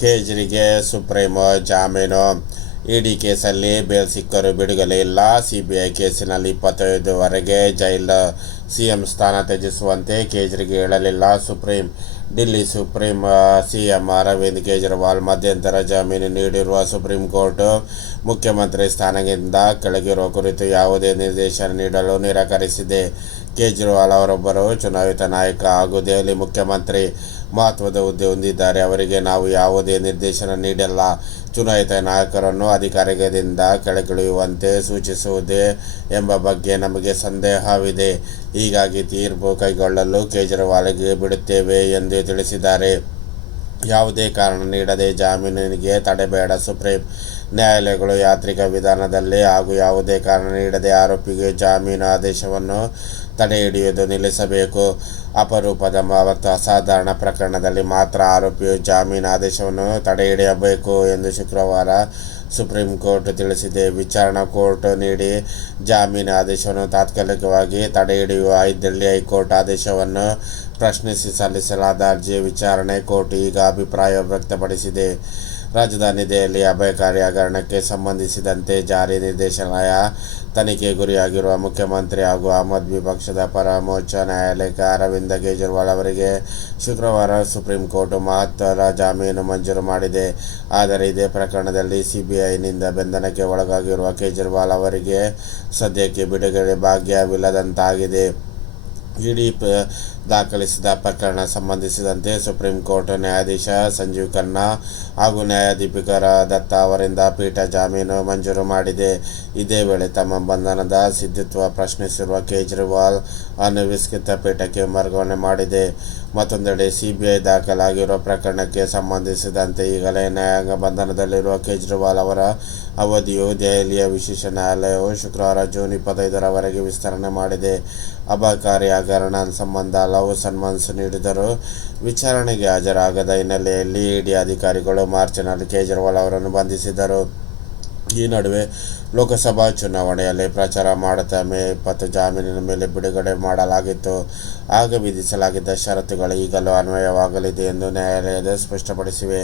ಕೇಜ್ರಿಗೆ supreme ಜಾಮೀನು. ಇಡಿ ಕೇಸಲ್ಲಿ bale ಸಿಕ್ಕರೂ ಬಿಡುಗಡೆ ಇಲ್ಲ. ಸಿಬಿಐ ಕೇಸಿನಲ್ಲಿ ಇಪ್ಪತ್ತೈದುವರೆಗೆ ಜೈಲು ಸಿಎಂ ಸ್ಥಾನ ತ್ಯಜಿಸುವಂತೆ ಕೇಜ್ರಿಗೆ ಹೇಳಲಿಲ್ಲ supreme. Delhi supreme CM Arvind Kejriwal ಮಧ್ಯಂತರ ಜಾಮೀನು ನೀಡಿರುವ ಸುಪ್ರೀಂ ಕೋರ್ಟ್ ಮುಖ್ಯಮಂತ್ರಿ ಸ್ಥಾನದಿಂದ ಕೆಳಗಿರುವ ಕುರಿತು ಯಾವುದೇ ನಿರ್ದೇಶನ ನೀಡಲು ನಿರಾಕರಿಸಿದೆ. ಕೇಜ್ರಿವಾಲ್ ಅವರೊಬ್ಬರು ಚುನಾಯಿತ ನಾಯಕ ಹಾಗೂ ದೆಹಲಿ ಮುಖ್ಯಮಂತ್ರಿ ಮಹತ್ವದ ಹುದ್ದೆ ಹೊಂದಿದ್ದಾರೆ. ಅವರಿಗೆ ನಾವು ಯಾವುದೇ ನಿರ್ದೇಶನ ನೀಡಲ್ಲ. ಚುನಾಯಿತ ನಾಯಕರನ್ನು ಅಧಿಕಾರದಿಂದ ಕೆಳಗಿಳಿಯುವಂತೆ ಸೂಚಿಸುವುದೇ ಎಂಬ ಬಗ್ಗೆ ನಮಗೆ ಸಂದೇಹವಿದೆ. ಹೀಗಾಗಿ ತೀರ್ಪು ಕೈಗೊಳ್ಳಲು ಕೇಜ್ರಿವಾಲ್ಗೆ ಬಿಡುತ್ತೇವೆ ಎಂದು ತಿಳಿಸಿದ್ದಾರೆ. ಯಾವುದೇ ಕಾರಣ ನೀಡದೆ ಜಾಮೀನಿಗೆ ತಡೆಬೇಡ. ಸುಪ್ರೀಂ ನ್ಯಾಯಾಲಯಗಳು ಯಾತ್ರಿಕ ವಿಧಾನದಲ್ಲಿ ಹಾಗೂ ಯಾವುದೇ ಕಾರಣ ನೀಡದೆ ಆರೋಪಿಗೆ ಜಾಮೀನು ಆದೇಶವನ್ನು ತಡೆಹಿಡಿಯುವುದು ನಿಲ್ಲಿಸಬೇಕು. ಅಪರೂಪದ ಮತ್ತು ಅಸಾಧಾರಣ ಪ್ರಕರಣದಲ್ಲಿ ಮಾತ್ರ ಆರೋಪಿಯು ಜಾಮೀನು ಆದೇಶವನ್ನು ತಡೆಹಿಡಿಯಬೇಕು ಎಂದು ಶುಕ್ರವಾರ ಸುಪ್ರೀಂ ಕೋರ್ಟ್ ತಿಳಿಸಿದೆ. ವಿಚಾರಣಾ ಕೋರ್ಟ್ ನೀಡಿ ಜಾಮೀನು ಆದೇಶವನ್ನು ತಾತ್ಕಾಲಿಕವಾಗಿ ತಡೆಹಿಡಿಯುವ ದಿಲ್ಲಿ ಹೈಕೋರ್ಟ್ ಆದೇಶವನ್ನು ಪ್ರಶ್ನಿಸಿ ಸಲ್ಲಿಸಲಾದ ಅರ್ಜಿಯ ವಿಚಾರಣೆ ಕೋರ್ಟ್ ಈಗ ಅಭಿಪ್ರಾಯ ವ್ಯಕ್ತಪಡಿಸಿದೆ. ರಾಜಧಾನಿ ದೆಹಲಿ ಅಭಯಕಾರಿ ಹಗರಣಕ್ಕೆ ಸಂಬಂಧಿಸಿದಂತೆ ಜಾರಿ ನಿರ್ದೇಶನಾಲಯ ತನಿಖೆ ಗುರಿಯಾಗಿರುವ ಮುಖ್ಯಮಂತ್ರಿ ಹಾಗೂ ಆಮ್ ಆದ್ಮಿ ಪಕ್ಷದ ಪರ ಮೋರ್ಚಾ ನ್ಯಾಯಾಲಯಕ್ಕೆ ಅರವಿಂದ ಕೇಜ್ರಿವಾಲ್ ಅವರಿಗೆ ಶುಕ್ರವಾರ ಸುಪ್ರೀಂ ಕೋರ್ಟ್ ಮಹತ್ವದ ಜಾಮೀನು ಮಂಜೂರು ಮಾಡಿದೆ. ಆದರೆ ಇದೇ ಪ್ರಕರಣದಲ್ಲಿ ಸಿಬಿಐನಿಂದ ಬಂಧನಕ್ಕೆ ಒಳಗಾಗಿರುವ ಕೇಜ್ರಿವಾಲ್ ಅವರಿಗೆ ಸದ್ಯಕ್ಕೆ ಬಿಡುಗಡೆ ಭಾಗ್ಯವಿಲ್ಲದಂತಾಗಿದೆ. ಇಡಿ ಪ- ದಾಖಲಿಸಿದ ಪ್ರಕರಣ ಸಂಬಂಧಿಸಿದಂತೆ ಸುಪ್ರೀಂ ಕೋರ್ಟ್ ನ್ಯಾಯಾಧೀಶ ಸಂಜೀವ್ ಖನ್ನಾ ಹಾಗೂ ನ್ಯಾಯಾಧೀಪಿಕರ ದತ್ತ ಅವರಿಂದ ಪೀಠ ಜಾಮೀನು ಮಂಜೂರು ಮಾಡಿದೆ. ಇದೇ ವೇಳೆ ತಮ್ಮ ಬಂಧನದ ಸಿದ್ಧತ್ವ ಪ್ರಶ್ನಿಸಿರುವ ಕೇಜ್ರಿವಾಲ್ ಅನ್ನು ವಿಸ್ತೃತ ಪೀಠಕ್ಕೆ ವರ್ಗಾವಣೆ ಮಾಡಿದೆ. ಮತ್ತೊಂದೆಡೆ ಸಿಬಿಐ ದಾಖಲಾಗಿರುವ ಪ್ರಕರಣಕ್ಕೆ ಸಂಬಂಧಿಸಿದಂತೆ ಈಗಲೇ ನ್ಯಾಯಾಂಗ ಬಂಧನದಲ್ಲಿರುವ ಕೇಜ್ರಿವಾಲ್ ಅವರ ಅವಧಿಯು ದೆಹಲಿಯ ವಿಶೇಷ ನ್ಯಾಯಾಲಯವು ಶುಕ್ರವಾರ ಜೂನ್ ಇಪ್ಪತ್ತೈದರವರೆಗೆ ವಿಸ್ತರಣೆ ಮಾಡಿದೆ. ಅಬಕಾರಿ ಹಗರಣ ಸಂಬಂಧ ಹಲವು ಸನ್ಮಾನ್ಸ್ ನೀಡಿದರು ವಿಚಾರಣೆಗೆ ಹಾಜರಾಗದ ಹಿನ್ನೆಲೆಯಲ್ಲಿ ಇಡಿ ಅಧಿಕಾರಿಗಳು ಮಾರ್ಚ್ನಲ್ಲಿ ಕೇಜ್ರಿವಾಲ್ ಅವರನ್ನು ಬಂಧಿಸಿದರು ಈ ನಡುವೆ ಲೋಕಸಭಾ ಚುನಾವಣೆಯಲ್ಲಿ ಪ್ರಚಾರ ಮಾಡುತ್ತಾ ಮೇ ಇಪ್ಪತ್ತು ಜಾಮೀನಿನ ಮೇಲೆ ಬಿಡುಗಡೆ ಮಾಡಲಾಗಿತ್ತು. ಆಗ ವಿಧಿಸಲಾಗಿದ್ದ ಷರತ್ತುಗಳು ಈಗಲೂ ಅನ್ವಯವಾಗಲಿದೆ ಎಂದು ನ್ಯಾಯಾಲಯದ ಸ್ಪಷ್ಟಪಡಿಸಿವೆ.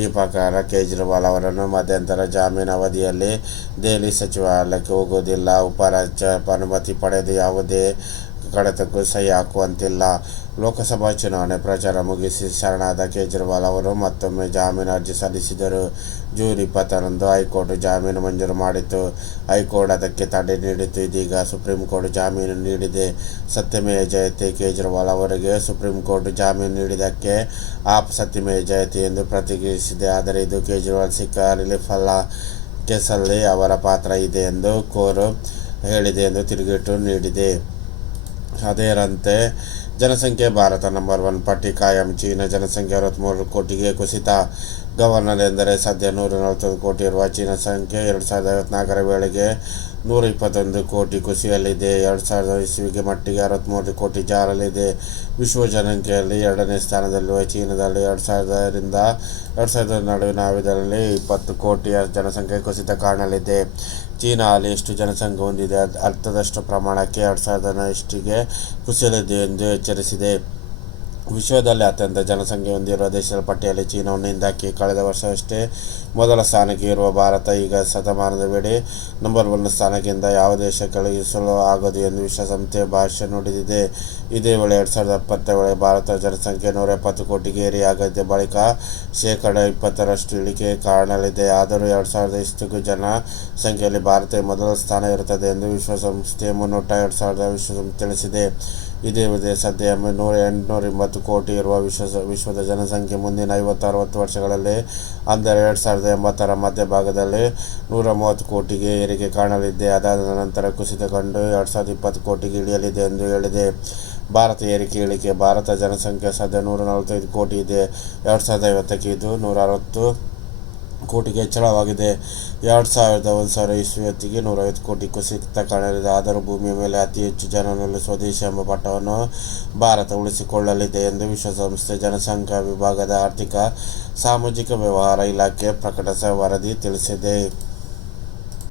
ಈ ಪ್ರಕಾರ ಕೇಜ್ರಿವಾಲ್ ಅವರನ್ನು ಮಧ್ಯಂತರ ಜಾಮೀನು ಅವಧಿಯಲ್ಲಿ ದೆಹಲಿ ಸಚಿವಾಲಯಕ್ಕೆ ಹೋಗುವುದಿಲ್ಲ. ಉಪರಾಜ್ಯ ಅನುಮತಿ ಪಡೆದು ಯಾವುದೇ ಕಡತಕ್ಕೂ ಸಹಿ ಹಾಕುವಂತಿಲ್ಲ. ಲೋಕಸಭಾ ಚುನಾವಣೆ ಪ್ರಚಾರ ಮುಗಿಸಿ ಶರಣಾದ ಕೇಜ್ರಿವಾಲ್ ಅವರು ಮತ್ತೊಮ್ಮೆ ಜಾಮೀನು ಅರ್ಜಿ ಸಲ್ಲಿಸಿದರು ಜೂನ್ ಇಪ್ಪತ್ತರಂದು ಹೈಕೋರ್ಟ್ ಜಾಮೀನು ಮಂಜೂರು ಮಾಡಿತ್ತು. ಹೈಕೋರ್ಟ್ ಅದಕ್ಕೆ ತಡೆ ನೀಡಿತ್ತು. ಇದೀಗ ಸುಪ್ರೀಂ ಕೋರ್ಟ್ ಜಾಮೀನು ನೀಡಿದೆ. ಸತ್ಯಮೇಯ ಜಯತೆ ಕೇಜ್ರಿವಾಲ್ ಅವರಿಗೆ ಸುಪ್ರೀಂ ಕೋರ್ಟ್ ಜಾಮೀನು ನೀಡಿದ್ದಕ್ಕೆ ಆಪ್ ಸತ್ಯಮೇಯ ಜಯತೆ ಎಂದು ಪ್ರತಿಕ್ರಿಯಿಸಿದೆ. ಆದರೆ ಇದು ಕೇಜ್ರಿವಾಲ್ ಸಿಕ್ಕ ರಿಲೀಫ್ ಅಲ್ಲ. ಕೇಸಲ್ಲಿ ಅವರ ಪಾತ್ರ ಇದೆ ಎಂದು ಕೋರ್ ಹೇಳಿದೆ ಎಂದು ತಿರುಗೇಟು ನೀಡಿದೆ. ಅದರಂತೆ ಜನಸಂಖ್ಯೆ ಭಾರತ ನಂಬರ್ ಒನ್ ಪಟ್ಟಿ ಕಾಯಂ. ಚೀನಾ ಜನಸಂಖ್ಯೆ ಅರವತ್ತ್ಮೂರು ಕೋಟಿಗೆ ಕುಸಿತ. ಗವರ್ನರ್ ಎಂದರೆ ಸದ್ಯ ನೂರ ನಲವತ್ತೊಂದು ಕೋಟಿ ಇರುವ ಚೀನಾ ಸಂಖ್ಯೆ ಎರಡು ಸಾವಿರದ ಐವತ್ನಾಲ್ಕರ ವೇಳೆಗೆ ನೂರ ಇಪ್ಪತ್ತೊಂದು ಕೋಟಿ ಕುಸಿಯಲಿದೆ. ಎರಡು ಸಾವಿರದ ಇಸ್ವಿಗೆ ಮಟ್ಟಿಗೆ ಅರವತ್ತ್ಮೂರು ಕೋಟಿ ಜಾರಲಿದೆ. ವಿಶ್ವ ಜನಸಂಖ್ಯೆಯಲ್ಲಿ ಎರಡನೇ ಸ್ಥಾನದಲ್ಲಿರುವ ಚೀನಾದಲ್ಲಿ ಎರಡು ಸಾವಿರದರಿಂದ ಎರಡು ಸಾವಿರದ ನಡುವಿನ ಅವಧಿಯಲ್ಲಿ ಇಪ್ಪತ್ತು ಕೋಟಿಯ ಜನಸಂಖ್ಯೆ ಕುಸಿತ ಕಾಣಲಿದೆ. ಚೀನಾ ಅಲ್ಲಿ ಎಷ್ಟು ಜನಸಂಖ್ಯೆ ಹೊಂದಿದೆ. ಅರ್ಧದಷ್ಟು ಪ್ರಮಾಣಕ್ಕೆ ಎರಡು ಸಾವಿರದ ಇಷ್ಟಿಗೆ ಕುಸಿಯಲಿದೆ ಎಂದು ಎಚ್ಚರಿಸಿದೆ. ವಿಶ್ವದಲ್ಲಿ ಅತ್ಯಂತ ಜನಸಂಖ್ಯೆ ಹೊಂದಿರುವ ದೇಶದ ಪಟ್ಟಿಯಲ್ಲಿ ಚೀನಾವನ್ನು ಹಿಂದಾಕಿ ಕಳೆದ ವರ್ಷವಷ್ಟೇ ಮೊದಲ ಸ್ಥಾನಕ್ಕೆ ಇರುವ ಭಾರತ ಈಗ ಶತಮಾನದ ವೇಳೆ ನಂಬರ್ ಒನ್ ಸ್ಥಾನಕ್ಕಿಂತ ಯಾವ ದೇಶ ಕಳುಹಿಸಲು ಆಗದು ಎಂದು ವಿಶ್ವಸಂಸ್ಥೆ ಭಾಷೆ ನುಡಿದಿದೆ. ಇದೇ ವೇಳೆ ಎರಡು ಸಾವಿರದ ಇಪ್ಪತ್ತ ವೇಳೆ ಭಾರತ ಜನಸಂಖ್ಯೆ ನೂರ ಎಪ್ಪತ್ತು ಕೋಟಿಗೆ ಏರಿಯಾಗದೆ ಬಳಿಕ ಶೇಕಡ ಇಪ್ಪತ್ತರಷ್ಟು ಇಳಿಕೆ ಕಾಣಲಿದೆ ಆದರೂ ಎರಡು ಸಾವಿರದ ಇಷ್ಟಕ್ಕೂ ಜನ ಸಂಖ್ಯೆಯಲ್ಲಿ ಭಾರತ ಮೊದಲ ಸ್ಥಾನ ಇರುತ್ತದೆ ಎಂದು ವಿಶ್ವಸಂಸ್ಥೆ ಮುನ್ನೋಟ ಎರಡು ಸಾವಿರದ ವಿಶ್ವಸಂಸ್ಥೆ ತಿಳಿಸಿದೆ. ಇದೇ ಇದೇ ಸದ್ಯ ನೂರ ಎಂಟುನೂರ ಎಂಬತ್ತು ಕೋಟಿ ಇರುವ ವಿಶ್ವ ವಿಶ್ವದ ಜನಸಂಖ್ಯೆ ಮುಂದಿನ ಐವತ್ತು ಅರವತ್ತು ವರ್ಷಗಳಲ್ಲಿ ಅಂದರೆ ಎರಡು ಸಾವಿರದ ಎಂಬತ್ತರ ಮಧ್ಯಭಾಗದಲ್ಲಿ ನೂರ ಮೂವತ್ತು ಕೋಟಿಗೆ ಏರಿಕೆ ಕಾಣಲಿದೆ. ಅದಾದ ನಂತರ ಕುಸಿತ ಕಂಡು ಎರಡು ಸಾವಿರದ ಇಪ್ಪತ್ತು ಕೋಟಿಗೆ ಇಳಿಯಲಿದೆ ಎಂದು ಹೇಳಿದೆ. ಭಾರತ ಏರಿಕೆ ಇಳಿಕೆ, ಭಾರತ ಜನಸಂಖ್ಯೆ ಸದ್ಯ ನೂರ ನಲವತ್ತೈದು ಕೋಟಿ ಇದೆ. ಎರಡು ಸಾವಿರದ ಐವತ್ತಕ್ಕೆ ಇದು ನೂರ ಅರವತ್ತು ಕೋಟಿಗೆ ಹೆಚ್ಚಳವಾಗಿದೆ. ಎರಡು ಸಾವಿರದ ಒಂದು ಸಾವಿರ ಇಸ್ವಿ ಹೊತ್ತಿಗೆ ನೂರೈವತ್ತು ಕೋಟಿ ಕುಸಿತ ಕಾಣಲಿದೆ. ಆದರೂ ಭೂಮಿಯ ಮೇಲೆ ಅತಿ ಹೆಚ್ಚು ಜನರಲ್ಲಿ ಸ್ವದೇಶಿ ಎಂಬ ಪಟ್ಟವನ್ನು ಭಾರತ ಉಳಿಸಿಕೊಳ್ಳಲಿದೆ ಎಂದು ವಿಶ್ವಸಂಸ್ಥೆ ಜನಸಂಖ್ಯಾ ವಿಭಾಗದ ಆರ್ಥಿಕ ಸಾಮಾಜಿಕ ವ್ಯವಹಾರ ಇಲಾಖೆ ಪ್ರಕಟಿಸಿದ ವರದಿ ತಿಳಿಸಿದೆ.